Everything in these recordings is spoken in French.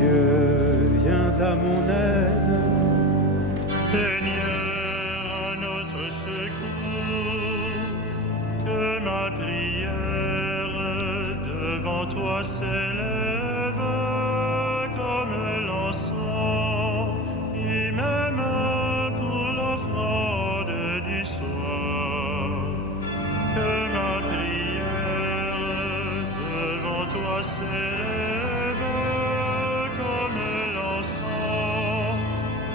Dieu, viens à mon aide. Seigneur, à notre secours, que ma prière devant toi s'élève comme l'encens, et même pour l'offrande du soir. Que ma prière devant toi s'élève comme l'encens,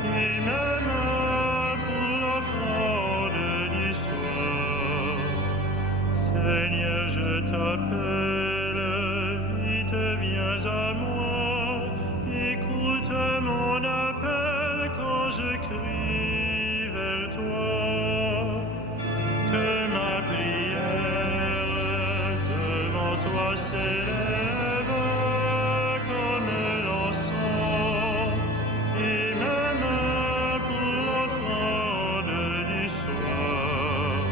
et même pour l'offrande du soir. Seigneur, je t'appelle, vite viens à moi, écoute mon appel quand je crie vers toi. Que ma prière devant toi s'élève comme l'encens, et même pour l'offrande du soir.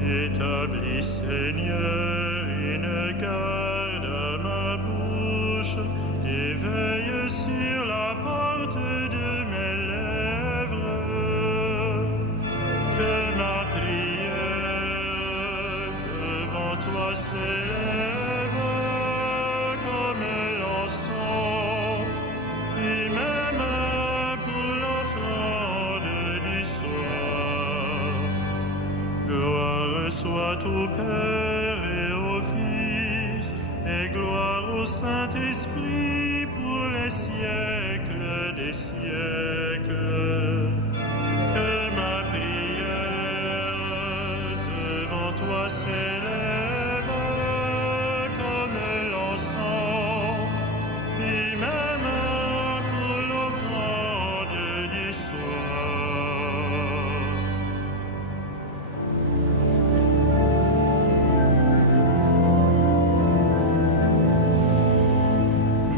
Établis, Seigneur, une garde à ma bouche, et veille sur la porte de mes lèvres. Que ma prière devant toi s'élève comme l'encens, et même pour l'offrande du soir. Gloire soit au Père et au Fils, et gloire au Saint-Esprit pour les siècles des siècles. Que ma prière devant toi s'élève comme l'encens, et même pour l'offrande du soir.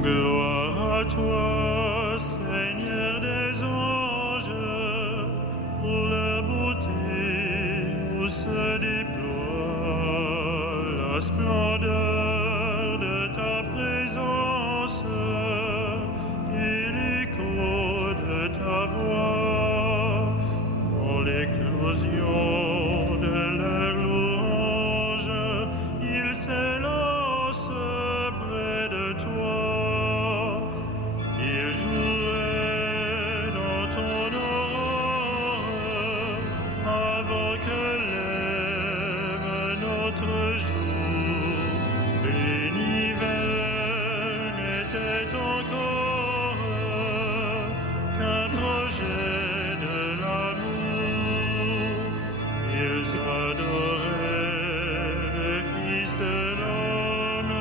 Gloire à toi, Seigneur des anges, pour la beauté où se déploie la splendeur de ta présence et l'écho de ta voix dans l'éclosion de leur louange. Ils s'élancent près de toi. Ils jouaient dans ton aurore avant que lève notre jour. L'univers n'était encore qu'un projet de l'amour. Ils adoraient le Fils de l'homme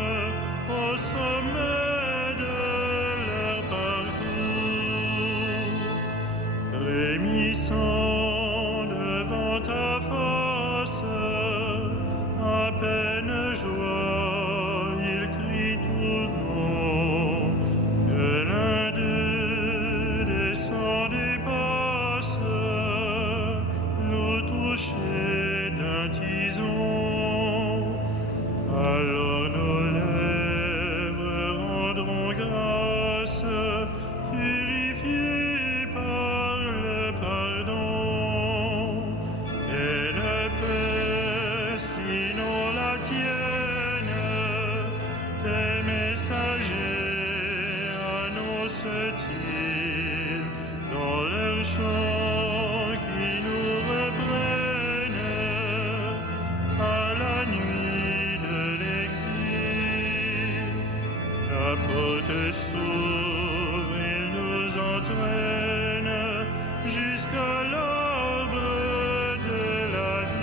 au sommet de leur parcours. Frémissant devant ta face, à peine joie, ils crient tout nom. Que l'un d'eux descend et passe, nous toucher d'un tison. Alors nos lèvres rendront grâce, purifiées par le pardon. Et la paix, sinon la tienne, tes messagers annoncent-ils dans leurs chants qui nous reprennent à la nuit de l'exil. La porte s'ouvre, il nous entraîne jusqu'à l'arbre de la vie.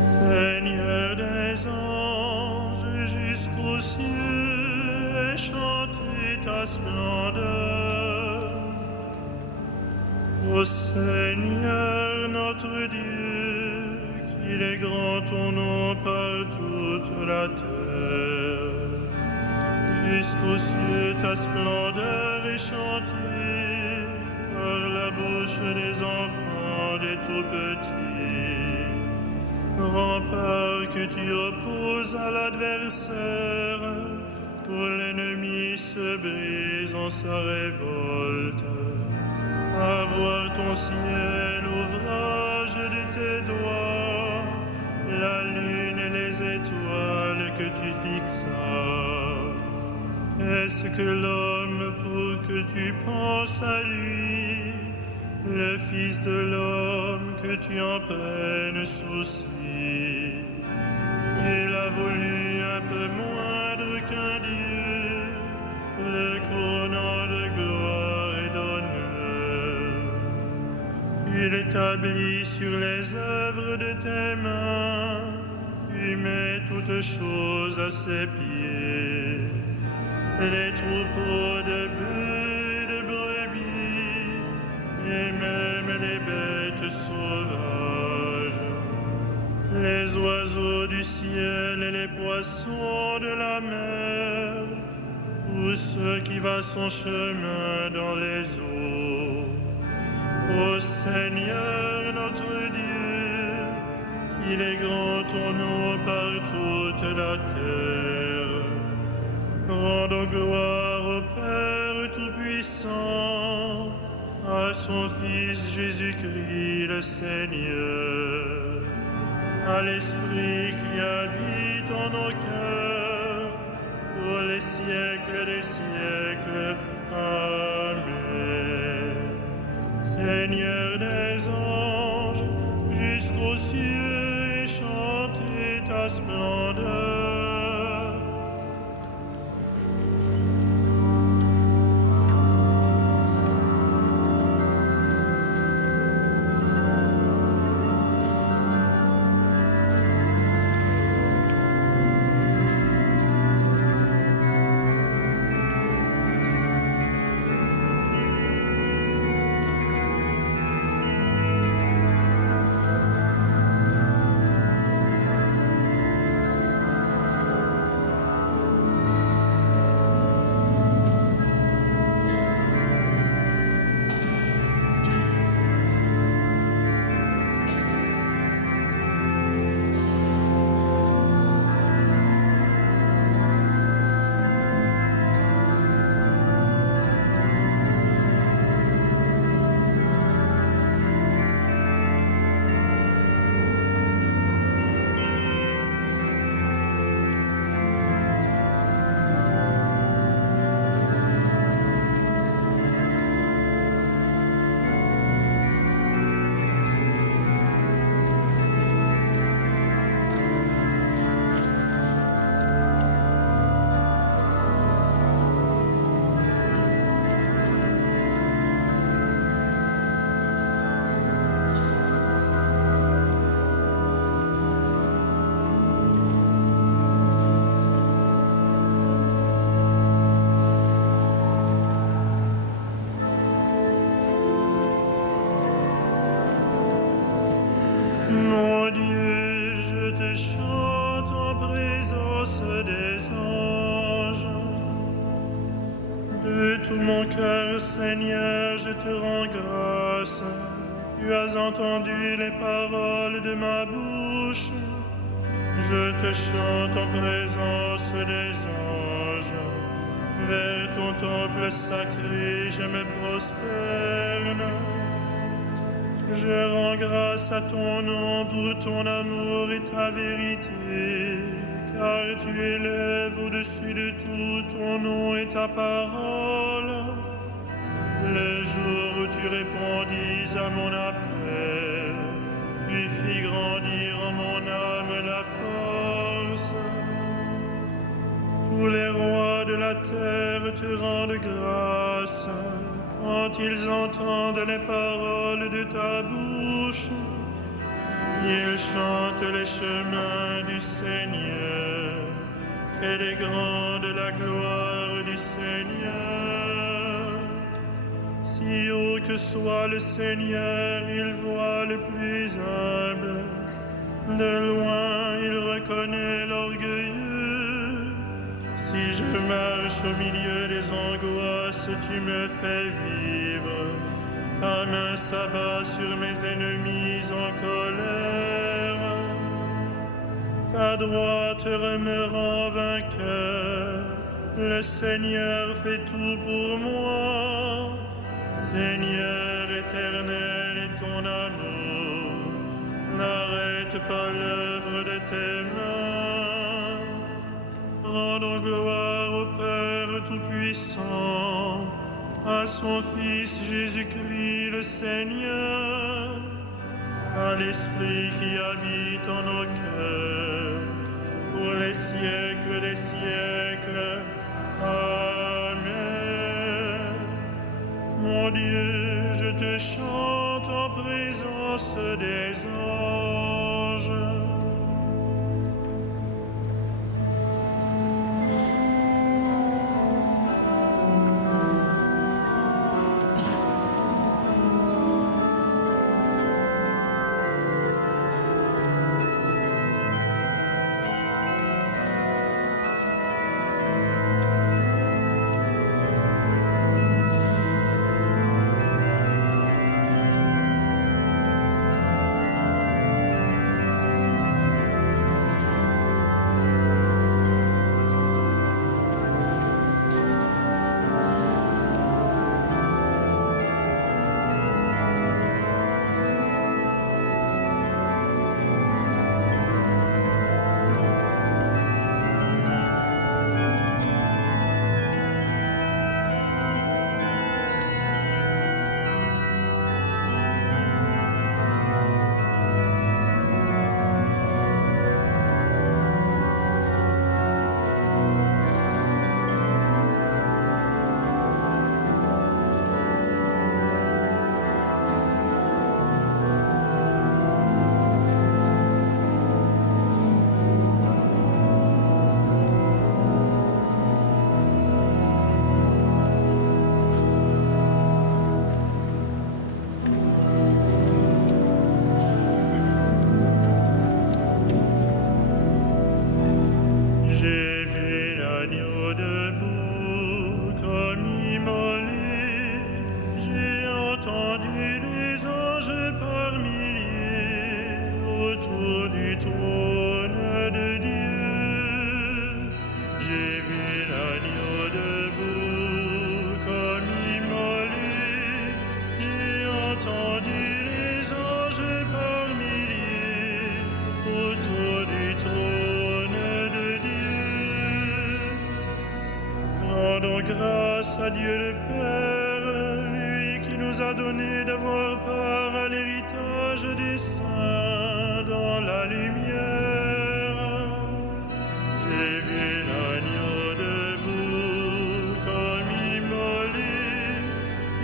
Seigneur des anges, jusqu'aux cieux et chanter ta splendeur. Ô Seigneur notre Dieu, qui qu'il est grand ton nom par toute la terre. Jusqu'aux cieux ta splendeur est chantée par la bouche des enfants, des tout petits. Rempart que tu opposes à l'adversaire, où l'ennemi se brise en sa révolte. À voir ton ciel, ouvrage de tes doigts, la lune et les étoiles que tu fixas. Est-ce que l'homme pour que tu penses à lui, le Fils de l'homme que tu en prennes souci? Il a voulu un peu moindre qu'un Dieu, le couronnant de gloire et d'honneur. Il établit sur les œuvres de tes mains, tu mets toutes choses à ses pieds. Les troupeaux de bœufs, de brebis, et même les bêtes sauvages, les oiseaux du ciel et les poissons de la mer, ou ceux qui va son chemin dans les eaux. Ô Seigneur notre Dieu, qu'il est grand ton nom par toute la terre. Rendons gloire au Père Tout-Puissant, à son Fils Jésus-Christ le Seigneur, à l'Esprit qui habite en nos cœurs, pour les siècles des siècles. Amen. Seigneur des anges, jusqu'aux cieux et chantez ta splendeur. Mon Dieu, je te chante en présence des anges. De tout mon cœur, Seigneur, je te rends grâce. Tu as entendu les paroles de ma bouche. Je te chante en présence des anges. Vers ton temple sacré, je me prosterne. Je rends grâce à ton nom pour ton amour et ta vérité, car tu élèves au-dessus de tout ton nom et ta parole. Le jour où tu répondis à mon appel, tu fis grandir en mon âme la force. Tous les rois de la terre te rendent grâce quand ils entendent les paroles de ta bouche. Ils chantent les chemins du Seigneur, qu'elle est grande la gloire du Seigneur. Si haut que soit le Seigneur, il voit le plus humble. De loin, il reconnaît l'orgueilleux. Si je marche au milieu des angoisses, tu me fais vivre. Ta main s'abat sur mes ennemis en colère. Ta droite me rend vainqueur. Le Seigneur fait tout pour moi. Seigneur éternel est ton amour. N'arrête pas l'œuvre de tes mains. Rendons gloire au Père Tout-Puissant, à son Fils Jésus-Christ le Seigneur, à l'Esprit qui habite en nos cœurs, pour les siècles des siècles. Amen. Mon Dieu, je te chante en présence des anges. Grâce à Dieu le Père, lui qui nous a donné d'avoir part à l'héritage des saints dans la lumière. J'ai vu l'agneau debout comme immolé,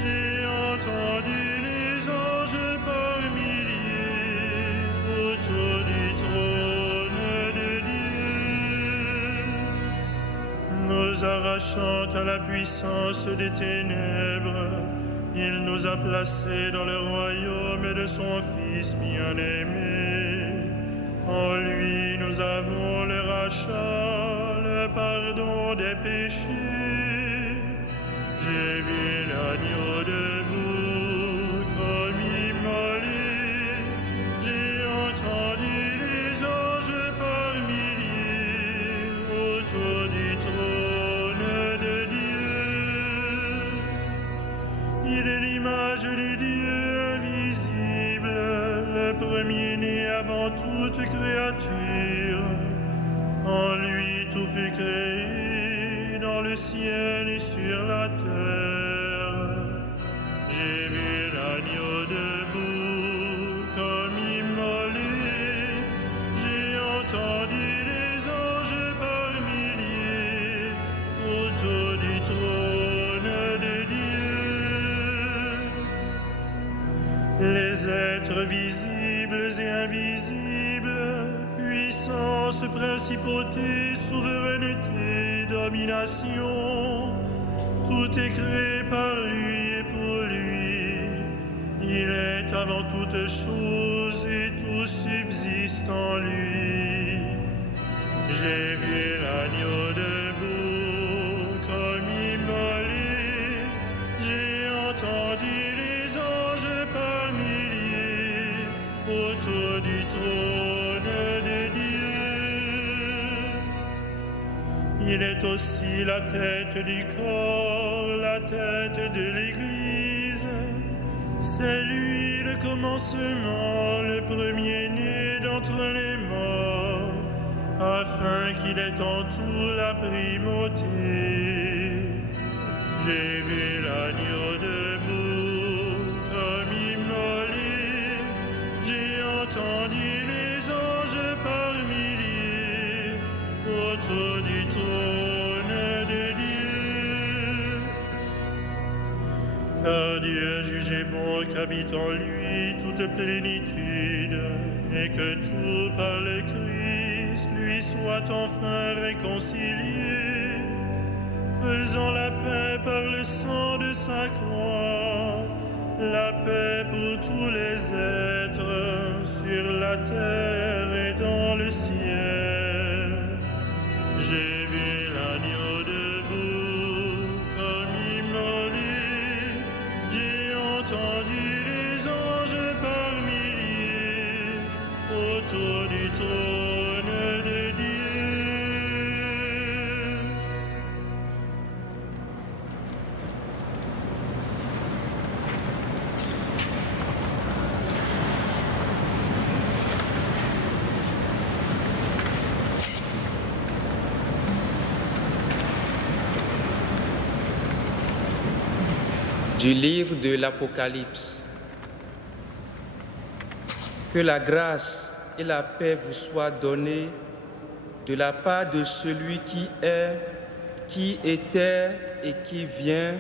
j'ai entendu les anges par milliers autour du trône de Dieu, nous arrachant à la puissance des ténèbres. Il nous a placés dans le royaume de son Fils bien-aimé. En lui, nous avons le rachat, le pardon des péchés. J'ai vu l'agneau debout comme immolé. J'ai entendu les anges par milliers autour du trône de Dieu. Il est l'image du Dieu invisible, le premier-né avant toute créature. En lui tout fut créé, dans le ciel et sur la terre. J'ai vu l'agneau debout comme immolé. J'ai entendu les anges par milliers autour du trône de Dieu. Les êtres visibles et invisibles, puissance, principauté, souveraineté, domination, tout est créé par lui et pour lui. Il est avant toutes choses et tout subsiste en lui. J'ai vu l'agneau debout comme immolé, j'ai entendu les anges par milliers autour du trône de Dieu. Il est aussi la tête du corps, la tête de l'Église. C'est lui le commencement, le premier-né d'entre les morts, afin qu'il ait en tout la primauté. J'ai vu l'agneau debout comme immolé, j'ai entendu les anges par milliers autour du trône de Dieu. Car Dieu a jugé bon qu'habite en lui toute plénitude, et que tout par le Christ lui soit enfin réconcilié, faisant la paix par le sang de sa croix, la paix pour tous les êtres sur la terre et dans le ciel. J'ai vu l'agneau debout comme immolé, j'ai entendu les anges par milliers autour du trône de Dieu. Du livre de l'Apocalypse. Que la grâce et la paix vous soient données de la part de celui qui est, qui était et qui vient,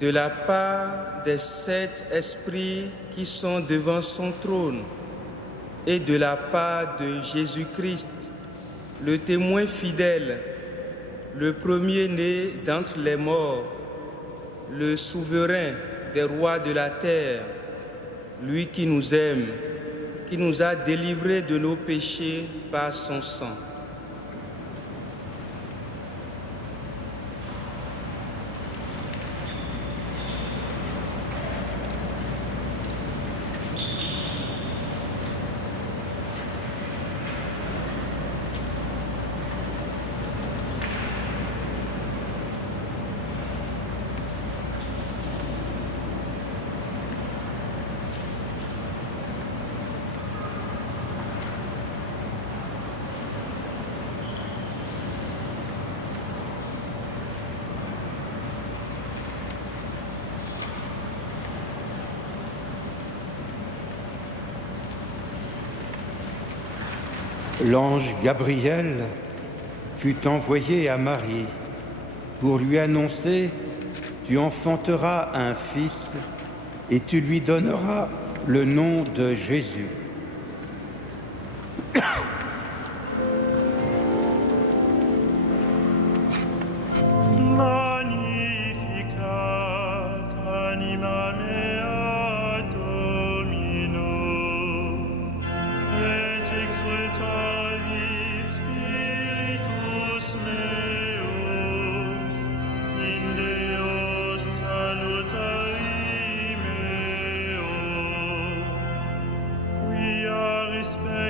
de la part des 7 esprits qui sont devant son trône, et de la part de Jésus-Christ, le témoin fidèle, le premier-né d'entre les morts, le souverain des rois de la terre, lui qui nous aime, qui nous a délivrés de nos péchés par son sang. L'ange Gabriel fut envoyé à Marie pour lui annoncer « Tu enfanteras un fils et tu lui donneras le nom de Jésus. »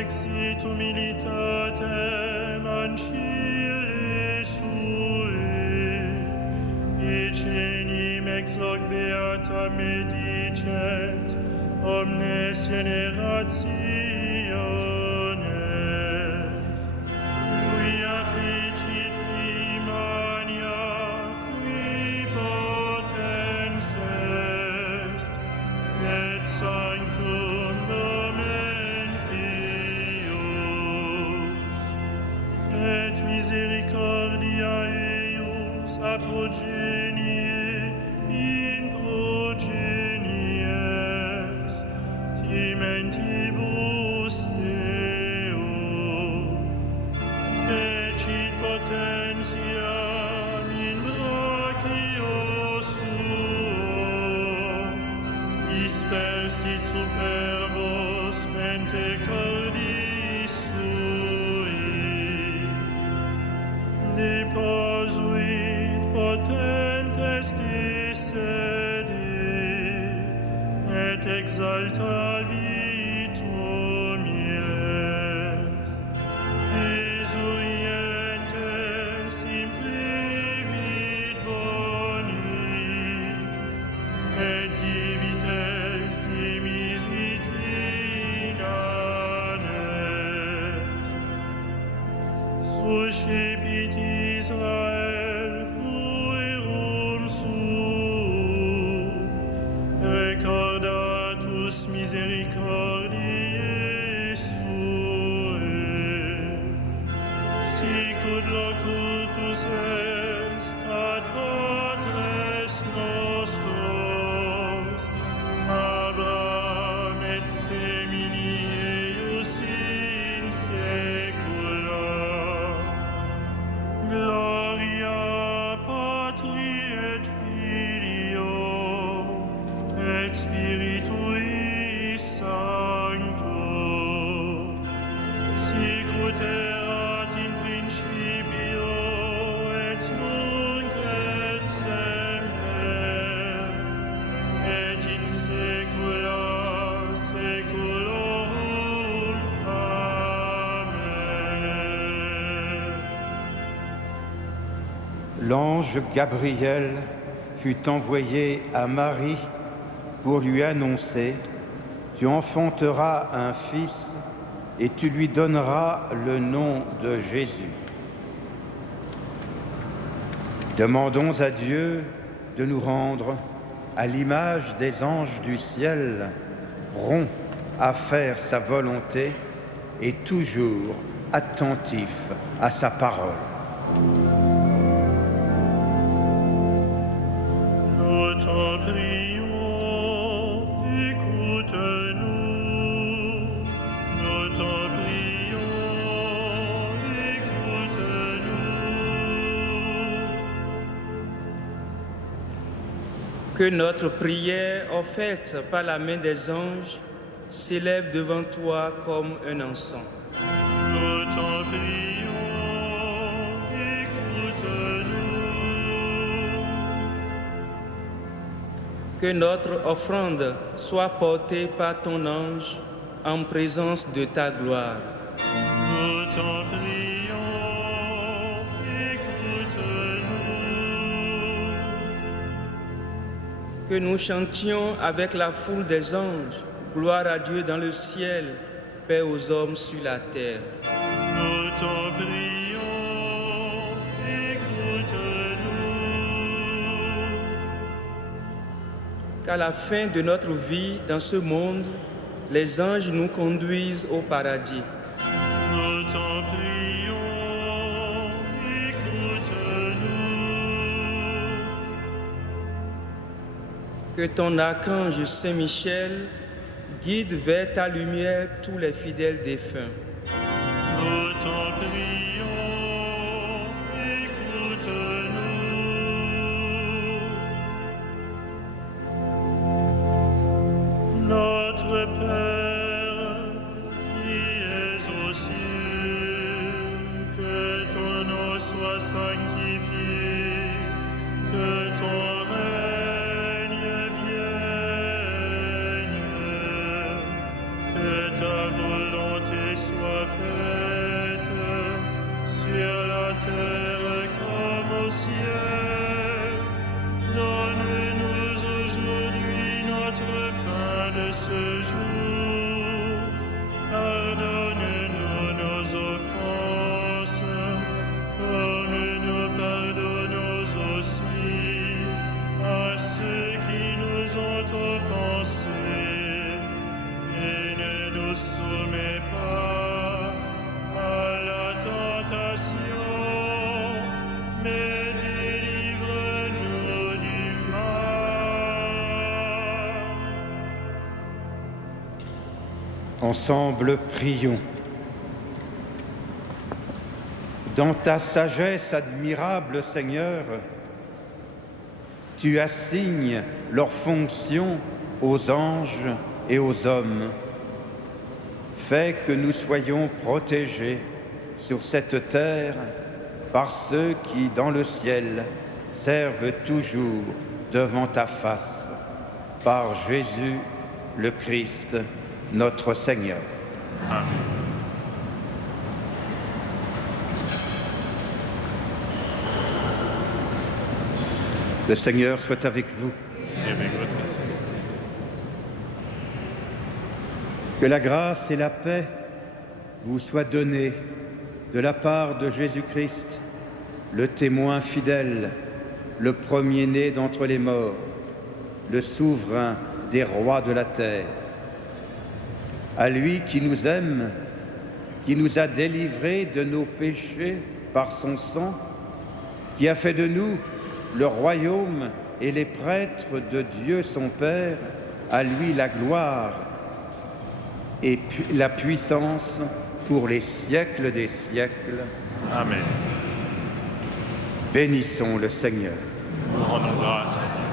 Exit humilitatem ancille sue, Icenim ex hoc beata medicent omnes generationes, quia fecit primania, qui potens est, et sanctum nomen et misericordia eius a progenie in progenies timentibus eo fecit potentiam in brachio suo sit superbos mente cordis sui, deposuit potentes sedit, et exaltavit humiles, isurientes implivit bonis, et divites dimisit inanes, suscipit Israel puerum suum, recordatus misericordiae suae, sicut locutus est ad patres nostros, Abraham et semini eius in saecula. Gloria Patri et Filio et Spiritui Sancto, sicut erat in principio et nunc et semper, et in saecula saeculorum. Amen. L'ange Gabriel fut envoyé à Marie pour lui annoncer « Tu enfanteras un fils et tu lui donneras le nom de Jésus ». Demandons à Dieu de nous rendre, à l'image des anges du ciel, prompts à faire sa volonté et toujours attentifs à sa parole. Nous t'en prions, écoute-nous. Nous t'en prions, écoute-nous. Que notre prière offerte par la main des anges s'élève devant toi comme un encens. Nous t'en prions, écoute-nous. Que notre offrande soit portée par ton ange en présence de ta gloire. Nous t'en prions, écoute-nous. Que nous chantions avec la foule des anges, gloire à Dieu dans le ciel, paix aux hommes sur la terre. Nous t'en prions, écoute-nous. Qu'à la fin de notre vie dans ce monde, les anges nous conduisent au paradis. Nous t'en prions, écoute-nous. Que ton archange Saint-Michel guide vers ta lumière tous les fidèles défunts. Nous t'en prions, écoute-nous. Notre Père, qui es aux cieux, que ton nom soit sanctifié, que ton règne vienne, que ta volonté soit faite sur la terre comme au ciel. Donne-nous aujourd'hui notre pain de ce jour. Pardonne-nous nos offenses, comme nous pardonnons aussi à ceux qui nous ont offensés. Et ne nous soumets pas à la tentation, mais délivre-nous du mal. Ensemble, prions. Dans ta sagesse admirable, Seigneur, tu assignes leurs fonctions aux anges et aux hommes. Fais que nous soyons protégés sur cette terre par ceux qui, dans le ciel, servent toujours devant ta face. Par Jésus, le Christ, notre Seigneur. Amen. Le Seigneur soit avec vous. Et avec votre esprit. Que la grâce et la paix vous soient données de la part de Jésus-Christ, le témoin fidèle, le premier-né d'entre les morts, le souverain des rois de la terre. À lui qui nous aime, qui nous a délivrés de nos péchés par son sang, qui a fait de nous le royaume et les prêtres de Dieu son Père, à lui la gloire et la puissance pour les siècles des siècles. Amen. Bénissons le Seigneur. Nous rendons grâce à Dieu.